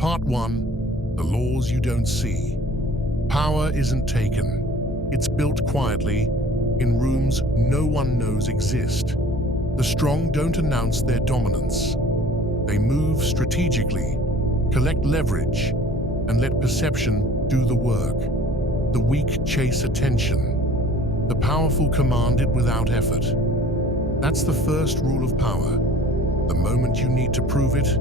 Part 1. The laws you don't see. Power isn't taken. It's built quietly, in rooms no one knows exist. The strong don't announce their dominance. They move strategically, collect leverage, and let perception do the work. The weak chase attention. The powerful command it without effort. That's the first rule of power. The moment you need to prove it,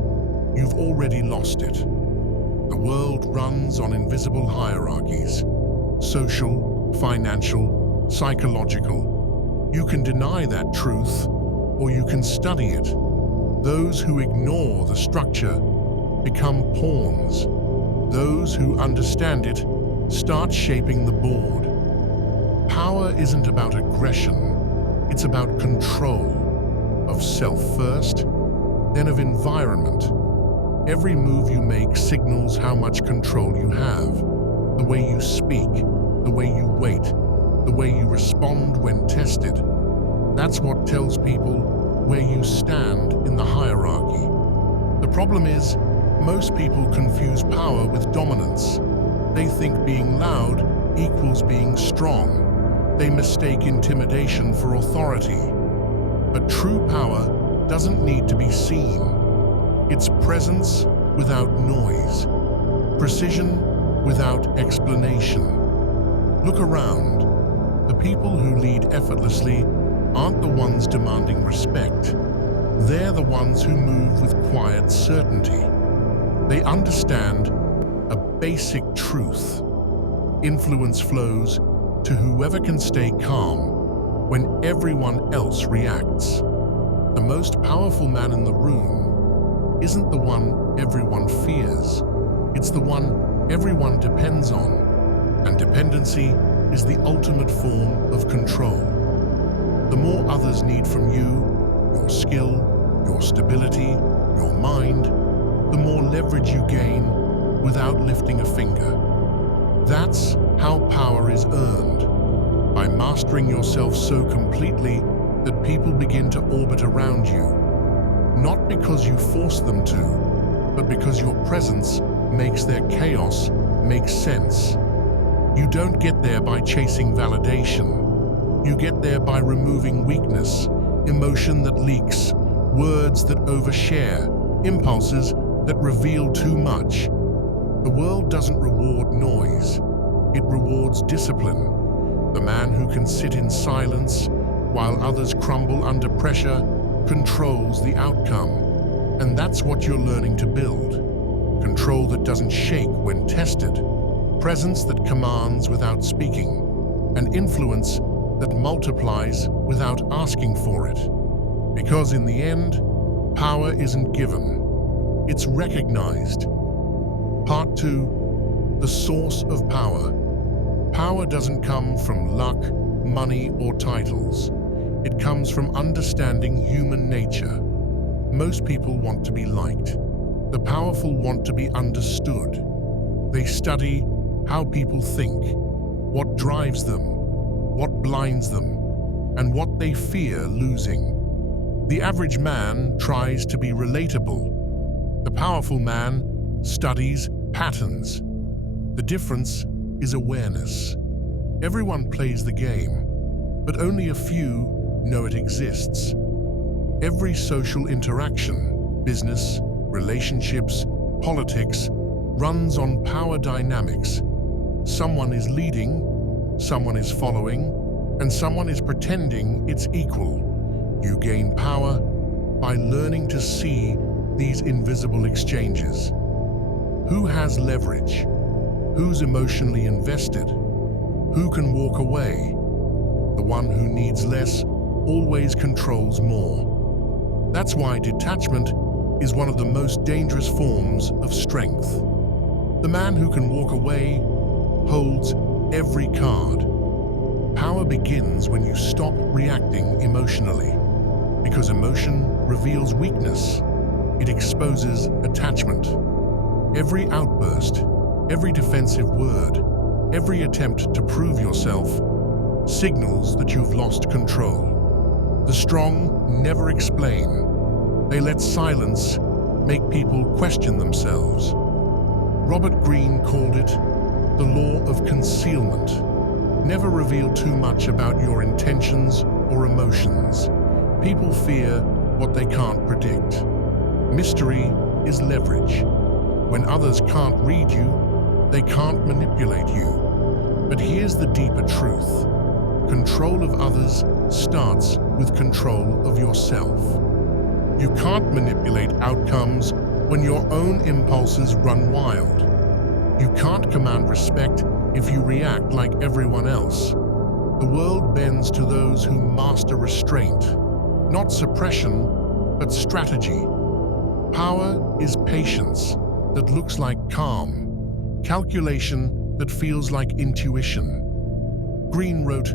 you've already lost it. The world runs on invisible hierarchies. Social, financial, psychological. You can deny that truth, or you can study it. Those who ignore the structure become pawns. Those who understand it start shaping the board. Power isn't about aggression, it's about control. Of self first, then of environment. Every move you make signals how much control you have. The way you speak, the way you wait, the way you respond when tested. That's what tells people where you stand in the hierarchy. The problem is, most people confuse power with dominance. They think being loud equals being strong. They mistake intimidation for authority. But true power doesn't need to be seen. It's presence without noise, precision without explanation. Look around. The people who lead effortlessly aren't the ones demanding respect. They're the ones who move with quiet certainty. They understand a basic truth. Influence flows to whoever can stay calm when everyone else reacts. The most powerful man in the room isn't the one everyone fears. It's the one everyone depends on. And dependency is the ultimate form of control. The more others need from you, your skill, your stability, your mind, the more leverage you gain without lifting a finger. That's how power is earned, by mastering yourself so completely that people begin to orbit around you, not because you force them to, but because your presence makes their chaos make sense. You don't get there by chasing validation. You get there by removing weakness, emotion that leaks, words that overshare, impulses that reveal too much. The world doesn't reward noise. It rewards discipline. The man who can sit in silence while others crumble under pressure controls the outcome. And that's what you're learning to build. Control that doesn't shake when tested. Presence that commands without speaking. And influence that multiplies without asking for it. Because in the end, power isn't given. It's recognized. Part 2. The source of power. Power doesn't come from luck, money, or titles. It comes from understanding human nature. Most people want to be liked. The powerful want to be understood. They study how people think, what drives them, what blinds them, and what they fear losing. The average man tries to be relatable. The powerful man studies patterns. The difference is awareness. Everyone plays the game, but only a few know it exists. Every social interaction, business, relationships, politics, runs on power dynamics. Someone is leading, someone is following, and someone is pretending it's equal. You gain power by learning to see these invisible exchanges. Who has leverage? Who's emotionally invested? Who can walk away? The one who needs less always controls more. That's why detachment is one of the most dangerous forms of strength. The man who can walk away holds every card. Power begins when you stop reacting emotionally, because emotion reveals weakness. It exposes attachment. Every outburst, every defensive word, every attempt to prove yourself signals that you've lost control. The strong never explain. They let silence make people question themselves. Robert Greene called it the law of concealment. Never reveal too much about your intentions or emotions. People fear what they can't predict. Mystery is leverage. When others can't read you, they can't manipulate you. But here's the deeper truth. Control of others starts with control of yourself. You can't manipulate outcomes when your own impulses run wild. You can't command respect if you react like everyone else. The world bends to those who master restraint, not suppression, but strategy. Power is patience that looks like calm, calculation that feels like intuition. Greene wrote,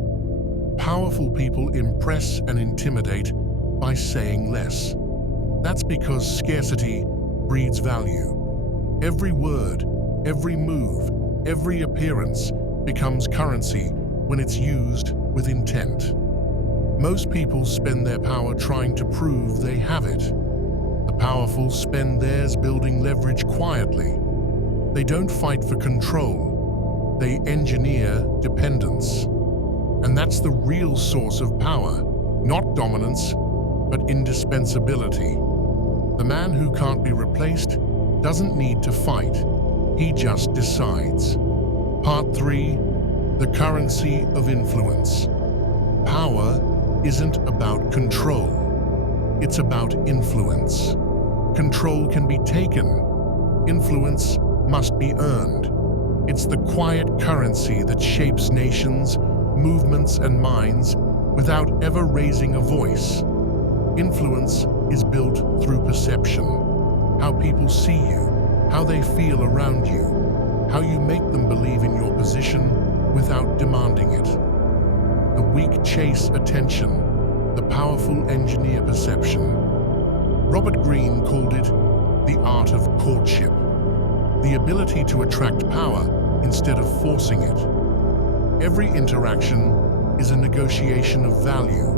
"Powerful people impress and intimidate by saying less." That's because scarcity breeds value. Every word, every move, every appearance becomes currency when it's used with intent. Most people spend their power trying to prove they have it. The powerful spend theirs building leverage quietly. They don't fight for control. They engineer dependence. And that's the real source of power, not dominance, but indispensability. The man who can't be replaced doesn't need to fight. He just decides. Part 3. The currency of influence. Power isn't about control. It's about influence. Control can be taken. Influence must be earned. It's the quiet currency that shapes nations, movements, and minds without ever raising a voice. Influence is built through perception. How people see you, how they feel around you, how you make them believe in your position without demanding it. The weak chase attention, the powerful engineer perception. Robert Greene called it the art of courtship, the ability to attract power instead of forcing it. Every interaction is a negotiation of value,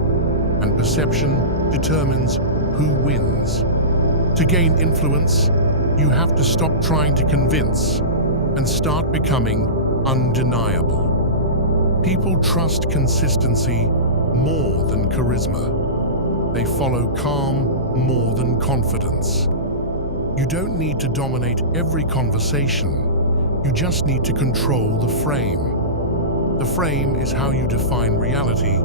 and perception determines who wins. To gain influence, you have to stop trying to convince and start becoming undeniable. People trust consistency more than charisma. They follow calm more than confidence. You don't need to dominate every conversation. You just need to control the frame. The frame is how you define reality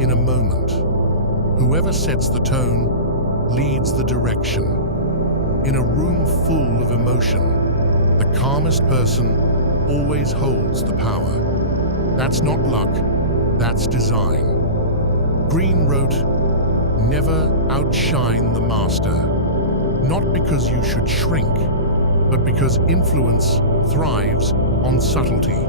in a moment. Whoever sets the tone leads the direction. In a room full of emotion, the calmest person always holds the power. That's not luck, that's design. Greene wrote, "Never outshine the master." Not because you should shrink, but because influence thrives on subtlety.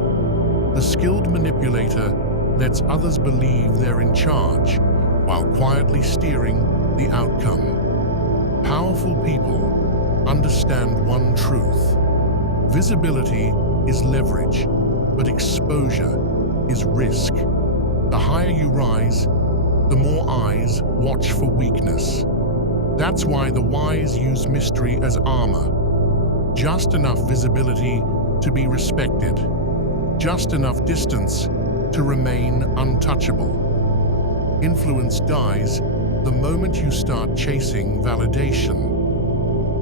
The skilled manipulator lets others believe they're in charge while quietly steering the outcome. Powerful people understand one truth. Visibility is leverage, but exposure is risk. The higher you rise, the more eyes watch for weakness. That's why the wise use mystery as armor. Just enough visibility to be respected. Just enough distance to remain untouchable. Influence dies the moment you start chasing validation.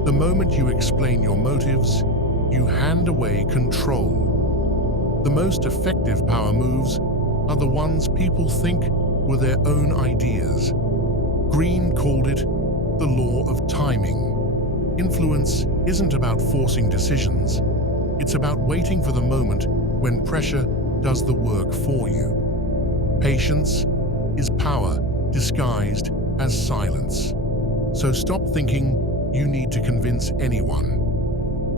The moment you explain your motives, you hand away control. The most effective power moves are the ones people think were their own ideas. Greene called it the law of timing. Influence isn't about forcing decisions. It's about waiting for the moment when pressure does the work for you. Patience is power disguised as silence. So stop thinking you need to convince anyone.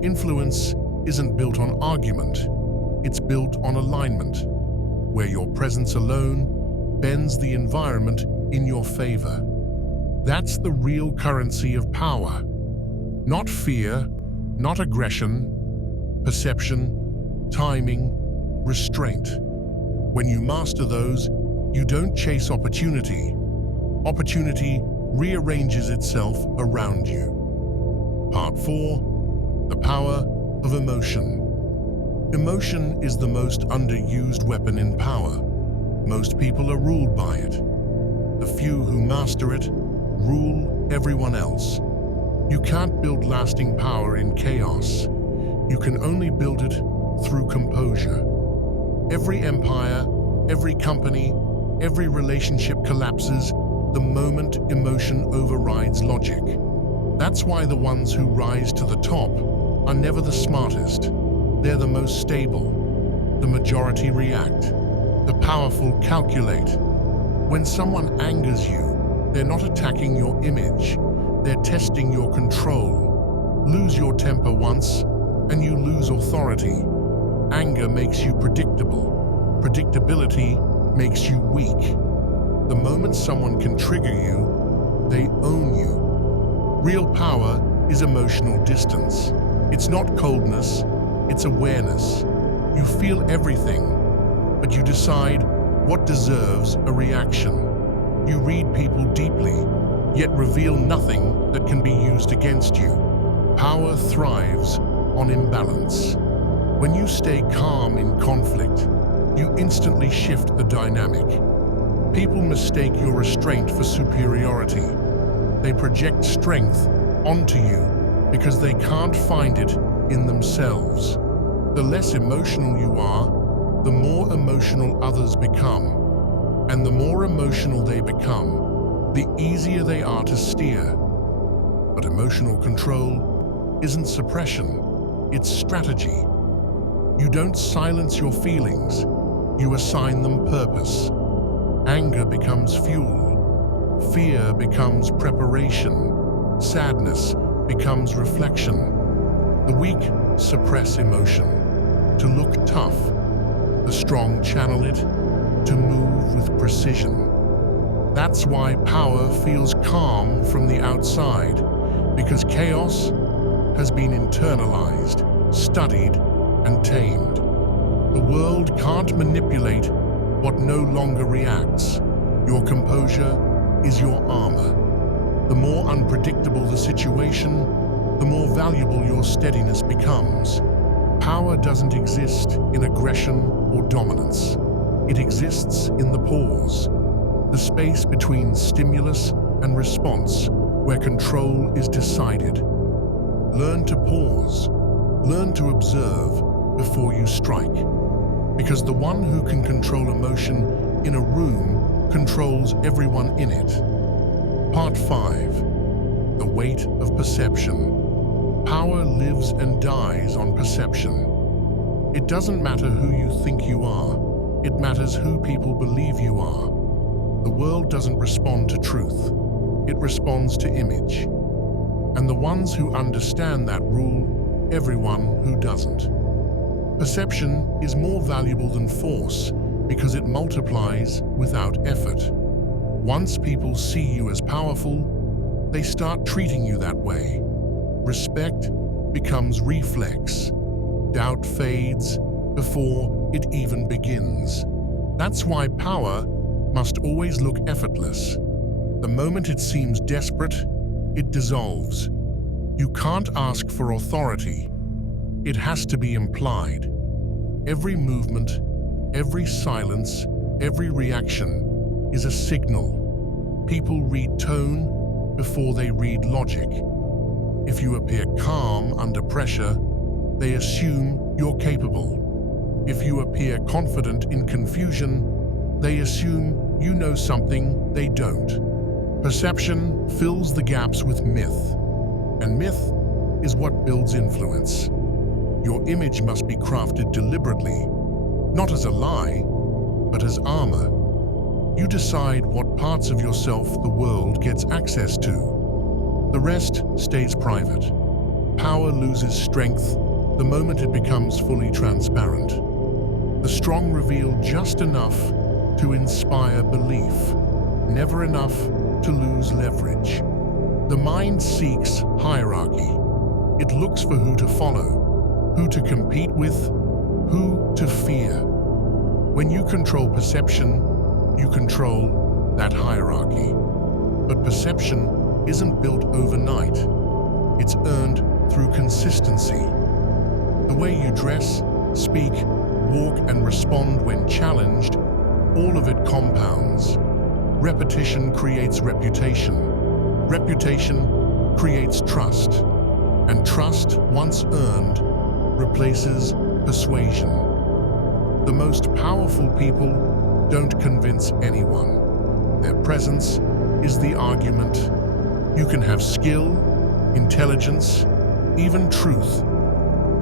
Influence isn't built on argument. It's built on alignment, where your presence alone bends the environment in your favor. That's the real currency of power. Not fear, not aggression, perception, timing, restraint. When you master those, you don't chase opportunity. Opportunity rearranges itself around you. Part 4. The power of emotion. Emotion is the most underused weapon in power. Most people are ruled by it. The few who master it rule everyone else. You can't build lasting power in chaos. You can only build it through composure. Every empire, every company, every relationship collapses the moment emotion overrides logic. That's why the ones who rise to the top are never the smartest. They're the most stable. The majority react. The powerful calculate. When someone angers you, they're not attacking your image. They're testing your control. Lose your temper once, and you lose authority. Anger makes you predictable. Predictability makes you weak. The moment someone can trigger you, they own you. Real power is emotional distance. It's not coldness, it's awareness. You feel everything, but you decide what deserves a reaction. You read people deeply, yet reveal nothing that can be used against you. Power thrives on imbalance. When you stay calm in conflict, you instantly shift the dynamic. People mistake your restraint for superiority. They project strength onto you because they can't find it in themselves. The less emotional you are, the more emotional others become. And the more emotional they become, the easier they are to steer. But emotional control isn't suppression, it's strategy. You don't silence your feelings, you assign them purpose. Anger becomes fuel, fear becomes preparation, sadness becomes reflection. The weak suppress emotion to look tough, the strong channel it to move with precision. That's why power feels calm from the outside, because chaos has been internalized, studied, and tamed. The world can't manipulate what no longer reacts. Your composure is your armor. The more unpredictable the situation, the more valuable your steadiness becomes. Power doesn't exist in aggression or dominance. It exists in the pause, the space between stimulus and response, where control is decided. Learn to pause. Learn to observe before you strike. Because the one who can control emotion in a room controls everyone in it. Part 5. The weight of perception. Power lives and dies on perception. It doesn't matter who you think you are. It matters who people believe you are. The world doesn't respond to truth. It responds to image. And the ones who understand that rule everyone who doesn't. Perception is more valuable than force because it multiplies without effort. Once people see you as powerful, they start treating you that way. Respect becomes reflex. Doubt fades before it even begins. That's why power must always look effortless. The moment it seems desperate, it dissolves. You can't ask for authority. It has to be implied. Every movement, every silence, every reaction is a signal. People read tone before they read logic. If you appear calm under pressure, they assume you're capable. If you appear confident in confusion, they assume you know something they don't. Perception fills the gaps with myth, and myth is what builds influence. Your image must be crafted deliberately, not as a lie, but as armor. You decide what parts of yourself the world gets access to. The rest stays private. Power loses strength the moment it becomes fully transparent. The strong reveal just enough to inspire belief, never enough to lose leverage. The mind seeks hierarchy. It looks for who to follow, who to compete with, who to fear. When you control perception, you control that hierarchy. But perception isn't built overnight. It's earned through consistency. The way you dress, speak, walk, and respond when challenged, all of it compounds. Repetition creates reputation. Reputation creates trust. And trust, once earned, replaces persuasion. The most powerful people don't convince anyone. Their presence is the argument. You can have skill, intelligence, even truth.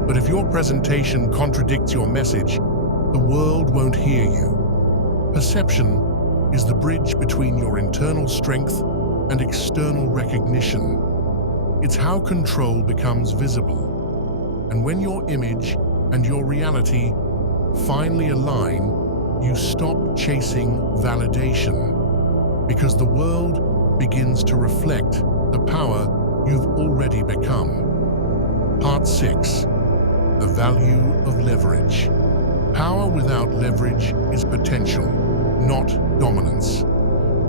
But if your presentation contradicts your message, the world won't hear you. Perception is the bridge between your internal strength and external recognition. It's how control becomes visible. And when your image and your reality finally align, you stop chasing validation, because the world begins to reflect the power you've already become. Part 6. The value of leverage. Power without leverage is potential, not dominance.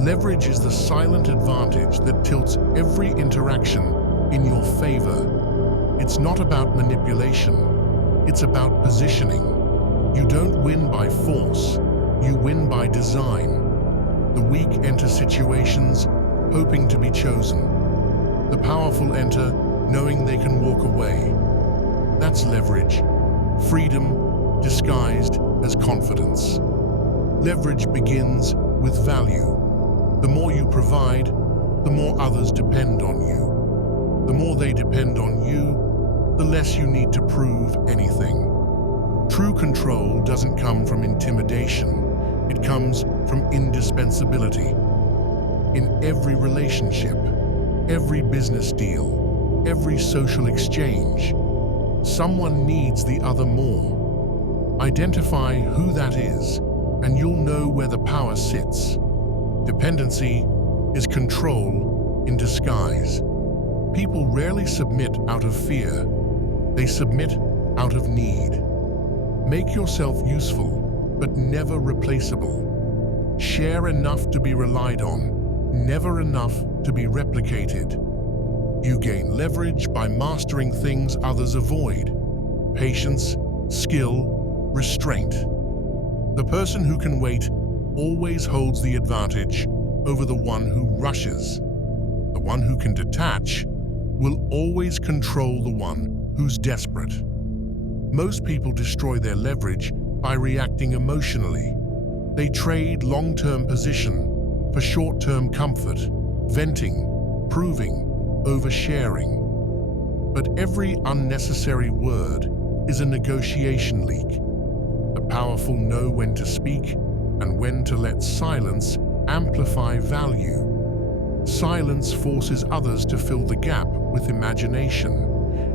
Leverage is the silent advantage that tilts every interaction in your favor. It's not about manipulation, it's about positioning. You don't win by force, you win by design. The weak enter situations hoping to be chosen. The powerful enter knowing they can walk away. That's leverage, freedom disguised as confidence. Leverage begins with value. The more you provide, the more others depend on you. The more they depend on you, the less you need to prove anything. True control doesn't come from intimidation. It comes from indispensability. In every relationship, every business deal, every social exchange, someone needs the other more. Identify who that is, and you'll know where the power sits. Dependency is control in disguise. People rarely submit out of fear. They submit out of need. Make yourself useful, but never replaceable. Share enough to be relied on, never enough to be replicated. You gain leverage by mastering things others avoid. Patience, skill, restraint. The person who can wait always holds the advantage over the one who rushes. The one who can detach will always control the one who's desperate. Most people destroy their leverage by reacting emotionally. They trade long-term position for short-term comfort, venting, proving, oversharing. But every unnecessary word is a negotiation leak. The powerful know when to speak and when to let silence amplify value. Silence forces others to fill the gap with imagination,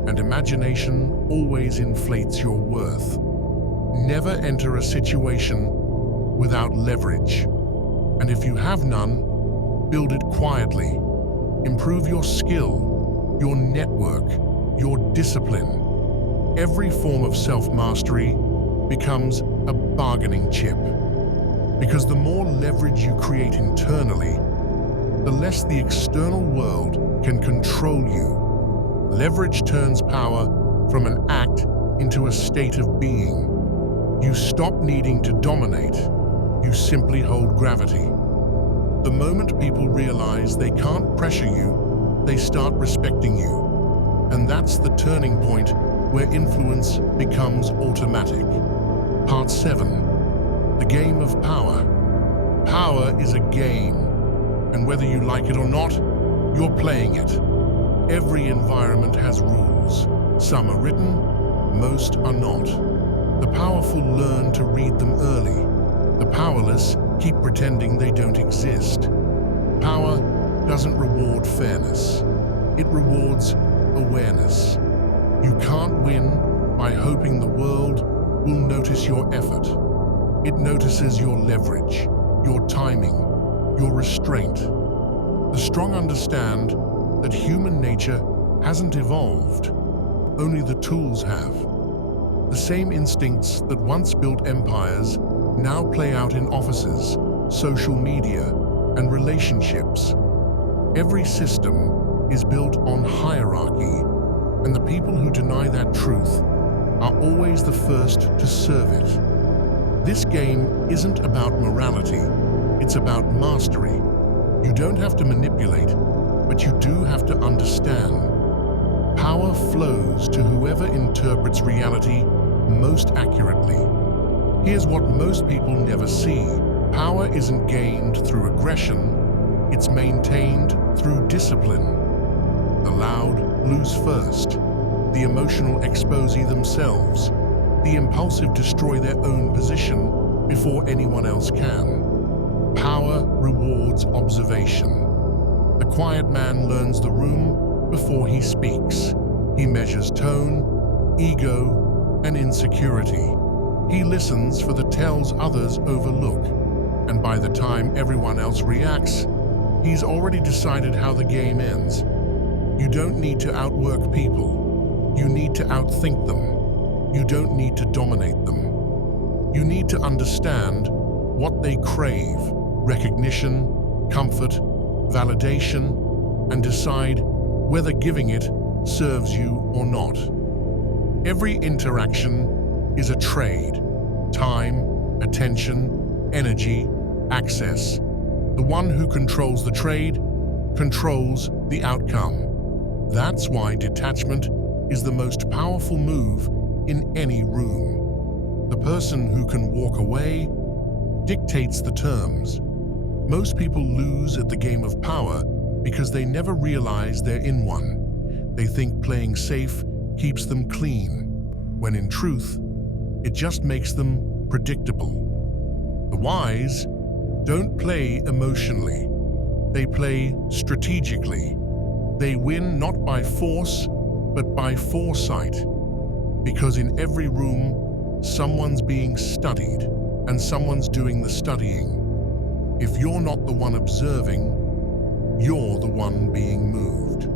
and imagination always inflates your worth. Never enter a situation without leverage. And if you have none, build it quietly. Improve your skill, your network, your discipline. Every form of self-mastery becomes a bargaining chip. Because the more leverage you create internally, the less the external world can control you. Leverage turns power from an act into a state of being. You stop needing to dominate. You simply hold gravity. The moment people realize they can't pressure you, they start respecting you. And that's the turning point where influence becomes automatic. Part 7. The game of power. Power is a game, and whether you like it or not, you're playing it. Every environment has rules. Some are written, most are not. The powerful learn to read them early. The powerless keep pretending they don't exist. Power doesn't reward fairness. It rewards awareness. You can't win by hoping the world will notice your effort. It notices your leverage, your timing, your restraint. The strong understand that human nature hasn't evolved. Only the tools have. The same instincts that once built empires now play out in offices, social media, and relationships. Every system is built on hierarchy, and the people who deny that truth are always the first to serve it. This game isn't about morality, it's about mastery. You don't have to manipulate, but you do have to understand. Power flows to whoever interprets reality most accurately. Here's what most people never see. Power isn't gained through aggression, it's maintained through discipline. The loud lose first. The emotional expose themselves. The impulsive destroy their own position before anyone else can. Power rewards observation. The quiet man learns the room before he speaks. He measures tone, ego, and insecurity. He listens for the tells others overlook, and by the time everyone else reacts, he's already decided how the game ends. You don't need to outwork people. You need to outthink them. You don't need to dominate them. You need to understand what they crave: recognition, comfort, validation, and decide whether giving it serves you or not. Every interaction is a trade: time, attention, energy, access. The one who controls the trade controls the outcome. That's why detachment is the most powerful move in any room. The person who can walk away dictates the terms. Most people lose at the game of power because they never realize they're in one. They think playing safe keeps them clean, when in truth, it just makes them predictable. The wise don't play emotionally. They play strategically. They win not by force, but by foresight. Because in every room, someone's being studied, and someone's doing the studying. If you're not the one observing, you're the one being moved.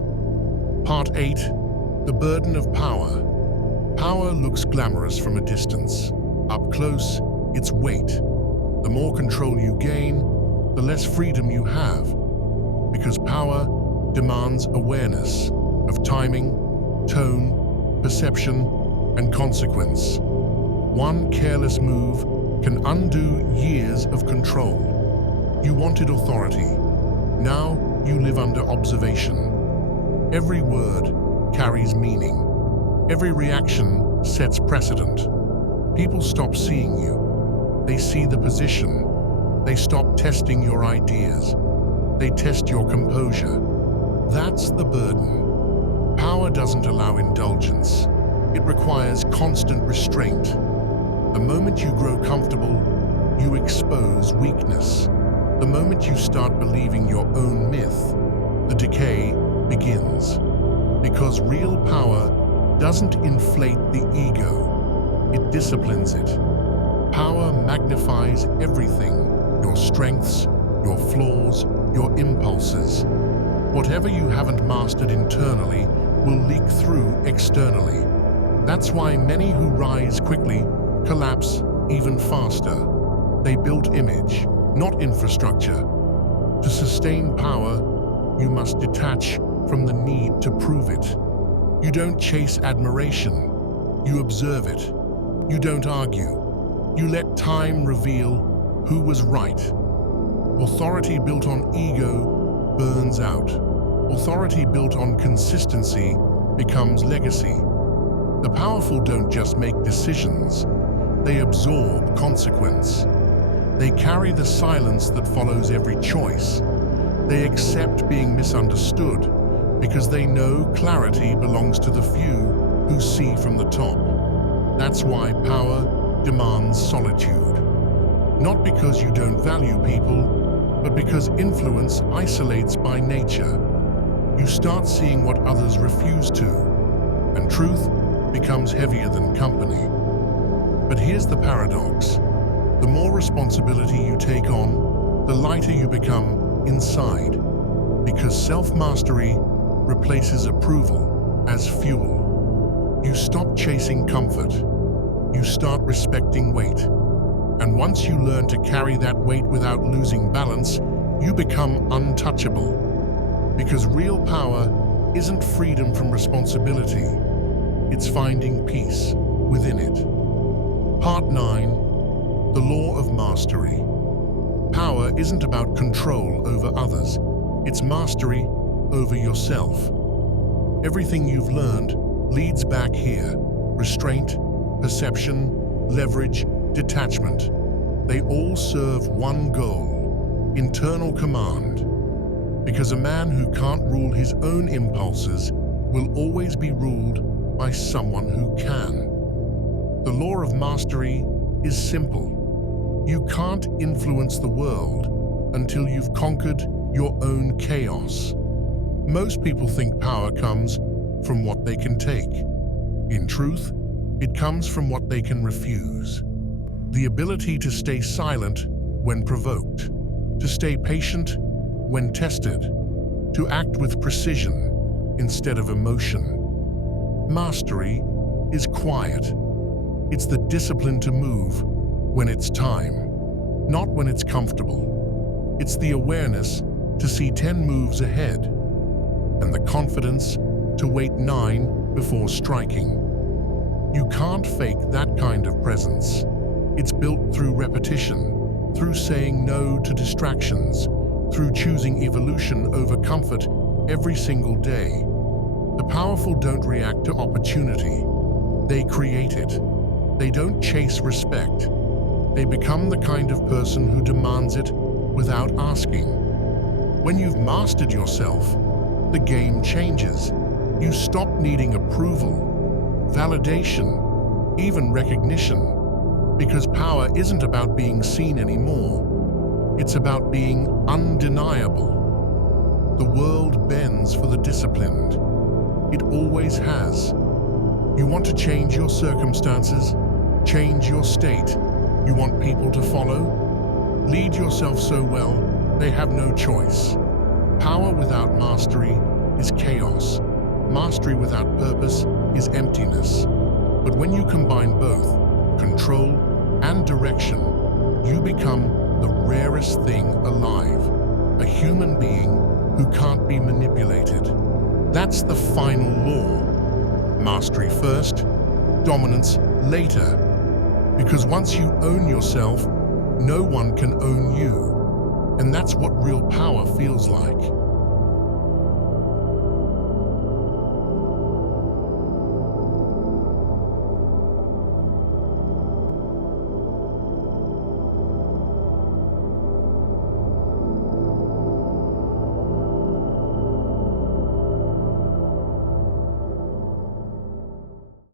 Part 8. The burden of power. Power looks glamorous from a distance. Up close, it's weight. The more control you gain, the less freedom you have. Because power demands awareness of timing, tone, perception, and consequence. One careless move can undo years of control. You wanted authority. Now you live under observation. Every word carries meaning. Every reaction sets precedent. People stop seeing you. They see the position. They stop testing your ideas. They test your composure. That's the burden. Power doesn't allow indulgence. It requires constant restraint. The moment you grow comfortable, you expose weakness. The moment you start believing your own myth, the decay begins. Because real power doesn't inflate the ego, it disciplines it. Power magnifies everything: your strengths, your flaws, your impulses. Whatever you haven't mastered internally will leak through externally. That's why many who rise quickly collapse even faster. They build image, not infrastructure. To sustain power, you must detach from the need to prove it. You don't chase admiration, you observe it. You don't argue. You let time reveal who was right. Authority built on ego burns out. Authority built on consistency becomes legacy. The powerful don't just make decisions, they absorb consequence. They carry the silence that follows every choice. They accept being misunderstood because they know clarity belongs to the few who see from the top. That's why power demands solitude. Not because you don't value people, but because influence isolates by nature. You start seeing what others refuse to, and truth becomes heavier than company. But here's the paradox. The more responsibility you take on, the lighter you become inside, because self-mastery replaces approval as fuel. You stop chasing comfort. You start respecting weight. And once you learn to carry that weight without losing balance, you become untouchable. Because real power isn't freedom from responsibility. It's finding peace. within it. Part 9. The Law of Mastery. Power isn't about control over others. It's mastery over yourself. Everything you've learned leads back here. Restraint, perception, leverage, detachment. They all serve one goal: internal command. Because a man who can't rule his own impulses will always be ruled by someone who can. The law of mastery is simple. You can't influence the world until you've conquered your own chaos. Most people think power comes from what they can take. In truth, it comes from what they can refuse. The ability to stay silent when provoked, to stay patient when tested, to act with precision instead of emotion. Mastery is quiet. It's the discipline to move when it's time, not when it's comfortable. It's the awareness to see 10 moves ahead and the confidence to wait 9 before striking. You can't fake that kind of presence. It's built through repetition, through saying no to distractions, through choosing evolution over comfort every single day. The powerful don't react to opportunity. They create it. They don't chase respect. They become the kind of person who demands it without asking. When you've mastered yourself, the game changes. You stop needing approval, validation, even recognition. Because power isn't about being seen anymore. It's about being undeniable. The world bends for the disciplined. It always has. You want to change your circumstances, change your state. You want people to follow? Lead yourself so well, they have no choice. Power without mastery is chaos. Mastery without purpose is emptiness. But when you combine both, control and direction, you become the rarest thing alive, a human being who can't be manipulated. That's the final law. Mastery first, dominance later. Because once you own yourself, no one can own you. And that's what real power feels like.